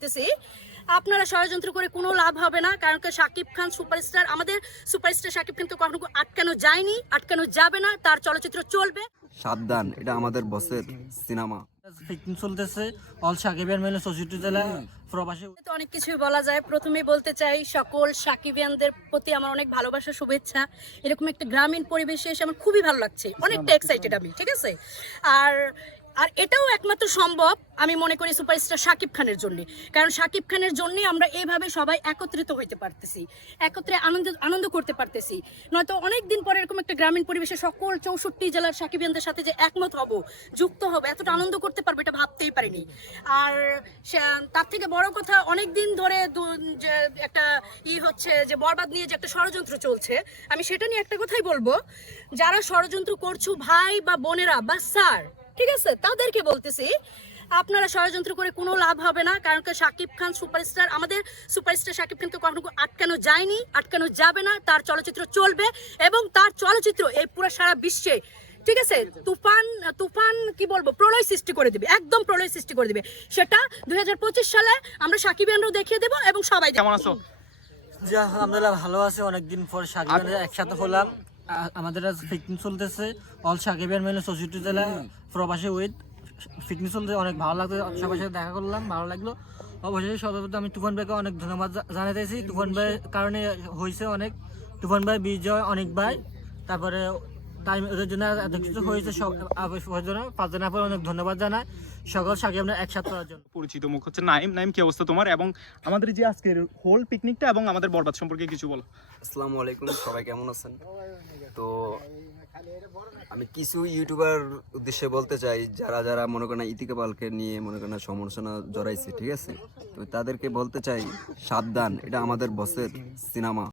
বলতেছি আপনারা ষড়যন্ত্র করে কোনো লাভ হবে না কারণ কি শাকিব খান সুপারস্টার আমাদের সুপারস্টার শাকিব খানকে কখনো আটকানো যায়নি আটকানো যাবে না তার চলচ্চিত্র চলবে। সাবধান এটা আমাদের বসের সিনেমা। চলতেছে অল সাকিবের মেলে চৌষট্টি জেলা প্রবাসী তো অনেক কিছুই বলা যায়। প্রথমেই বলতে চাই সকল সাকিবিয়ানদের প্রতি আমার অনেক ভালোবাসা শুভেচ্ছা। এরকম একটা গ্রামীণ পরিবেশে এসে আমার খুবই ভালো লাগছে। অনেকটা এক্সাইটেড আমি ঠিক আছে? আর আর এটাও একমাত্র সম্ভব, আমি মনে করি, সুপারস্টার শাকিব খানের জন্য। কারণ শাকিব খানের জন্যই আমরা এইভাবে সবাই একত্রিত হইতে পারতেছি, একত্রে আনন্দ আনন্দ করতে পারতেছি। নয়তো অনেক দিন পরে এরকম একটা গ্রামীণ পরিবেশে সকল চৌষট্টি জেলার সাকিবিয়ানদের সাথে যে একমত হব, যুক্ত হব, এতটা আনন্দ করতে পারব এটা ভাবতেই পারিনি। আর তার থেকে বড় কথা অনেক দিন ধরে যে একটা ই হচ্ছে, যে বরবাদ নিয়ে যে একটা ষড়যন্ত্র চলছে, আমি সেটা নিয়ে একটা কথাই বলব, যারা ষড়যন্ত্র করছ ভাই বা বোনেরা বা স্যার ঠিক আছে? তাদেরকে বলতেছি আপনারা ষড়যন্ত্র করে কোনো লাভ হবে না কারণ কি শাকিব খান সুপারস্টার আমাদের সুপারস্টার শাকিব খানকে কখনো আটকানো যায়নি আটকানো যাবে না তার চলচ্চিত্র চলবে এবং তার চলচ্চিত্র এই পুরো সারা বিশ্বে ঠিক আছে? তুফান তুফান কি বলব? প্রলয় সৃষ্টি করে দিবে একদম প্রলয় সৃষ্টি করে দিবে। সেটা দুই হাজার পঁচিশ সালে আমরা সাকিবিয়ানরাও দেখিয়ে দেবো এবং সবাই। কেমন আছো? জি আলহামদুলিল্লাহ ভালো আছে। অনেকদিন পর সাকিবের একসাথে হলাম। আমাদের আজ ফিটনেস চলতেছে। অল সাকিবের মেলে চৌষট্টি জেলা প্রবাসী উইথ ফিটনেস চলতে অনেক ভালো লাগতো সবার সাথে দেখা করলাম ভালো লাগল। অবশ্যই সর্বপ্রথম আমি তুফান ভাইকে অনেক ধন্যবাদ জানাতেছি তুফান ভাইয়ের কারণে হয়েছে অনেক। তুফান ভাই বিজয় অনেক ভাই। তারপরে টাইম ওদের জন্য এত কিছু হয়েছে সব আবার জন্য পাঁচজনের পর অনেক ধন্যবাদ জানাই। সকল সাকিব একসাথে করার জন্য। পরিচিত মুখ হচ্ছে নাইম। নাইম কি অবস্থা তোমার? এবং আমাদের যে আজকের হোল পিকনিকটা এবং আমাদের বরবাদ সম্পর্কে কিছু বলো। আসসালামু আলাইকুম সবাই কেমন আছেন? তো আমি কিছু ইউটিউবার উদ্দেশ্যে বলতে চাই যারা যারা মনে করেন ইতিকা পালকে নিয়ে মনে করেন সমালোচনা জড়াইছে ঠিক আছে? তো তাদেরকে বলতে চাই সাবধান এটা আমাদের বসের সিনেমা